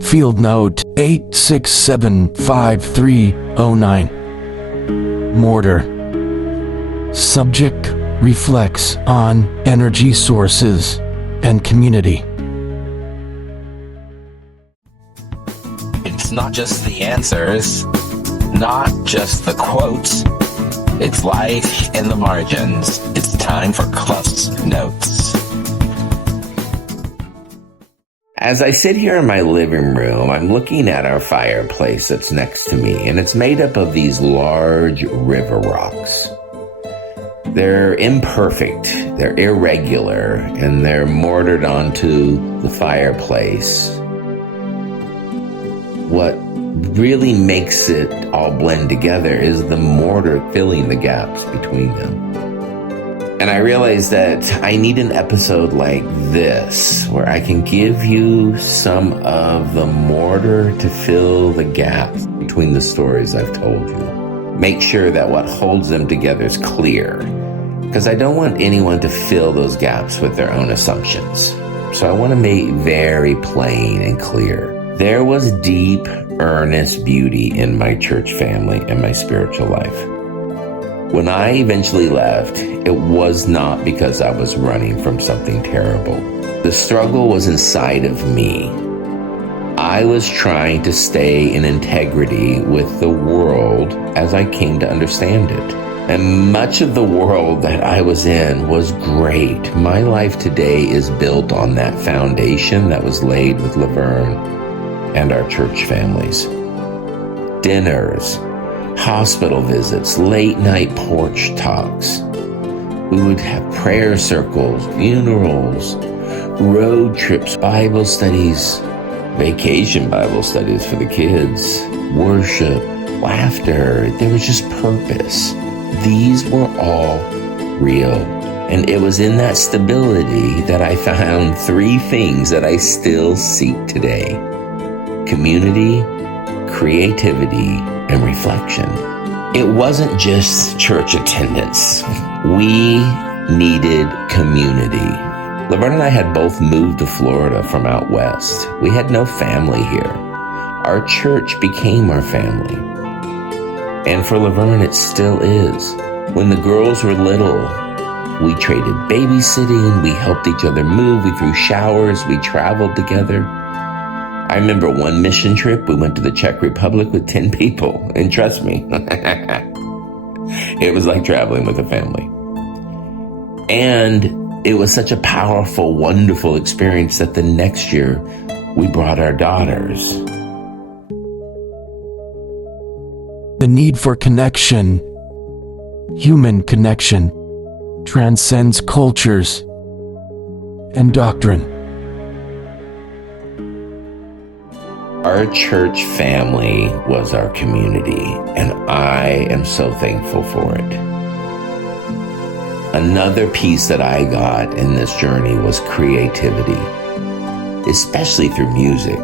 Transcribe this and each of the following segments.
Field note 8675309. Mortar. Subject reflects on energy sources and community. It's not just the answers, not just the quotes. It's life in the margins. It's time for CluffsNotes. As I sit here in my living room, I'm looking at our fireplace that's next to me, and it's made up of these large river rocks. They're imperfect, they're irregular, and they're mortared onto the fireplace. What really makes it all blend together is the mortar filling the gaps between them. And I realized that I need an episode like this, where I can give you some of the mortar to fill the gaps between the stories I've told you. Make sure that what holds them together is clear, because I don't want anyone to fill those gaps with their own assumptions. So I want to make very plain and clear. There was deep, earnest beauty in my church family and my spiritual life. When I eventually left, it was not because I was running from something terrible. The struggle was inside of me. I was trying to stay in integrity with the world as I came to understand it. And much of the world that I was in was great. My life today is built on that foundation that was laid with Laverne and our church families. Dinners, hospital visits, late night porch talks. We would have prayer circles, funerals, road trips, Bible studies, vacation Bible studies for the kids, worship, laughter. There was just purpose. These were all real. And it was in that stability that I found three things that I still seek today: community, creativity, and reflection. It wasn't just church attendance. We needed community. Laverne and I had both moved to Florida from out west. We had no family here. Our church became our family. And for Laverne, it still is. When the girls were little, we traded babysitting, we helped each other move, we threw showers, we traveled together. I remember one mission trip, we went to the Czech Republic with 10 people, and trust me, it was like traveling with a family. And it was such a powerful, wonderful experience that the next year we brought our daughters. The need for connection, human connection, transcends cultures and doctrine. Our church family was our community, and I am so thankful for it. Another piece that I got in this journey was creativity, especially through music.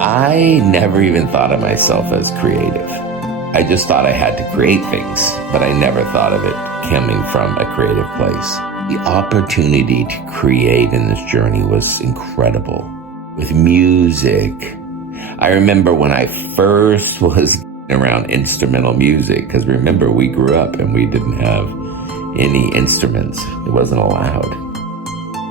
I never even thought of myself as creative. I just thought I had to create things, but I never thought of it coming from a creative place. The opportunity to create in this journey was incredible. With music, I remember when I first was around instrumental music, because remember, we grew up and we didn't have any instruments. It wasn't allowed.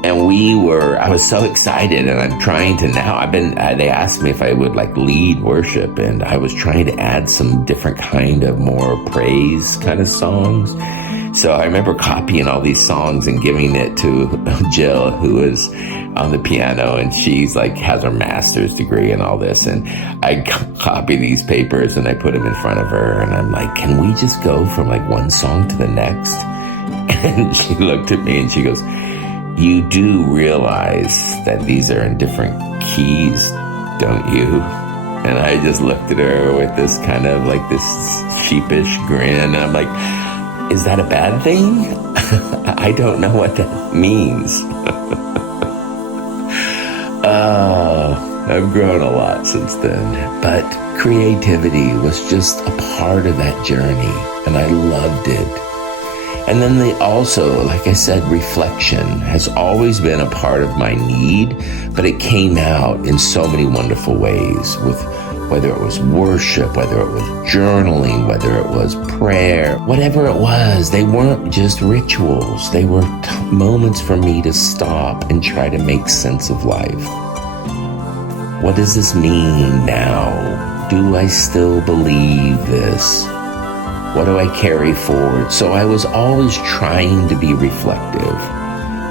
And I was so excited, and I'm trying to now, they asked me if I would lead worship, and I was trying to add some different kind of more praise kind of songs. So I remember copying all these songs and giving it to Jill, who is on the piano, and she's has her master's degree and all this. And I copy these papers and I put them in front of her, and I'm like, can we just go from one song to the next? And she looked at me and she goes, you do realize that these are in different keys, don't you? And I just looked at her with this kind of this sheepish grin, and I'm like, is that a bad thing? I don't know what that means. I've grown a lot since then, but creativity was just a part of that journey, and I loved it. And then they also, like I said, reflection has always been a part of my need, but it came out in so many wonderful ways, with whether it was worship, whether it was journaling, whether it was prayer, whatever it was. They weren't just rituals. They were moments for me to stop and try to make sense of life. What does this mean now? Do I still believe this? What do I carry forward? So I was always trying to be reflective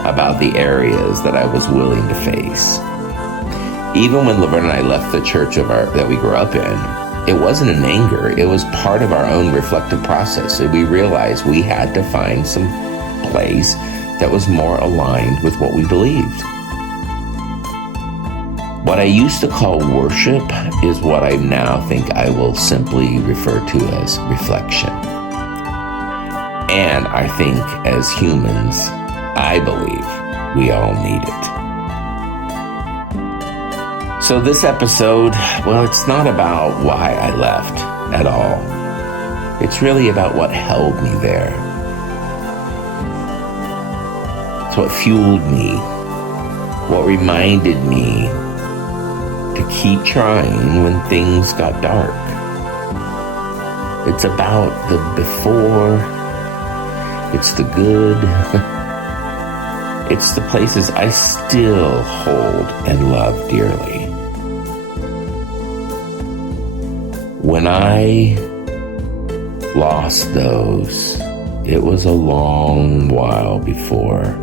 about the areas that I was willing to face. Even when Laverne and I left the church that we grew up in, it wasn't in anger. It was part of our own reflective process. So we realized we had to find some place that was more aligned with what we believed. What I used to call worship is what I now think I will simply refer to as reflection. And I think as humans, I believe we all need it. So this episode, well, it's not about why I left at all. It's really about what held me there. It's what fueled me, what reminded me to keep trying when things got dark. It's about the before, it's the good, it's the places I still hold and love dearly. When I lost those, it was a long while before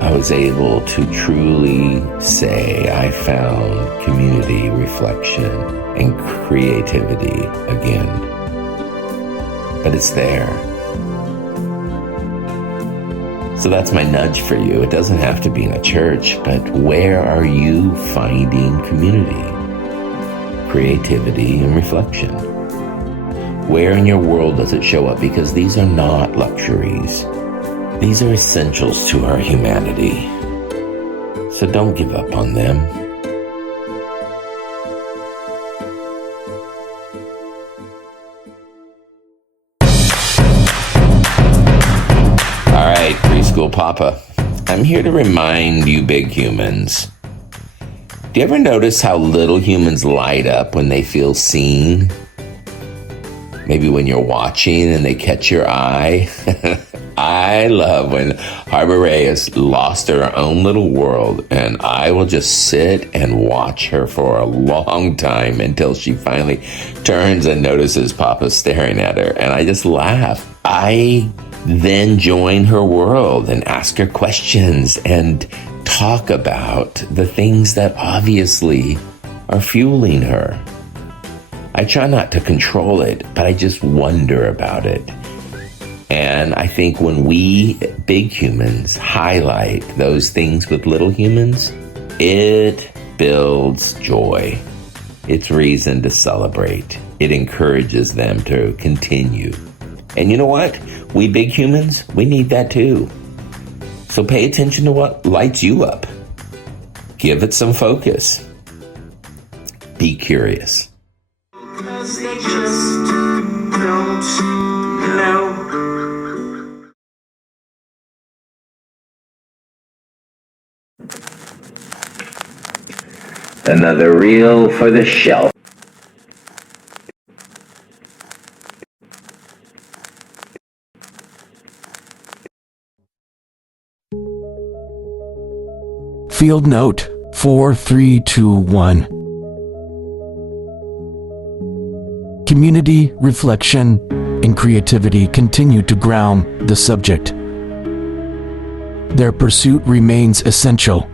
I was able to truly say I found community, reflection, and creativity again. But it's there. So that's my nudge for you. It doesn't have to be in a church, but where are you finding community, creativity, and reflection? Where in your world does it show up? Because these are not luxuries. These are essentials to our humanity. So don't give up on them. All right, preschool Papa, I'm here to remind you big humans. Do you ever notice how little humans light up when they feel seen? Maybe when you're watching and they catch your eye. I love when Harbor Ray has lost her own little world, and I will just sit and watch her for a long time until she finally turns and notices Papa staring at her, and I just laugh. I then join her world and ask her questions and talk about the things that obviously are fueling her. I try not to control it, but I just wonder about it. And I think when we big humans highlight those things with little humans, it builds joy. It's reason to celebrate. It encourages them to continue. And you know what? We big humans, we need that too. So pay attention to what lights you up. Give it some focus. Be curious. Because they just don't know. Another reel for the shelf. Field note 4321. Community, reflection, and creativity continue to ground the subject. Their pursuit remains essential.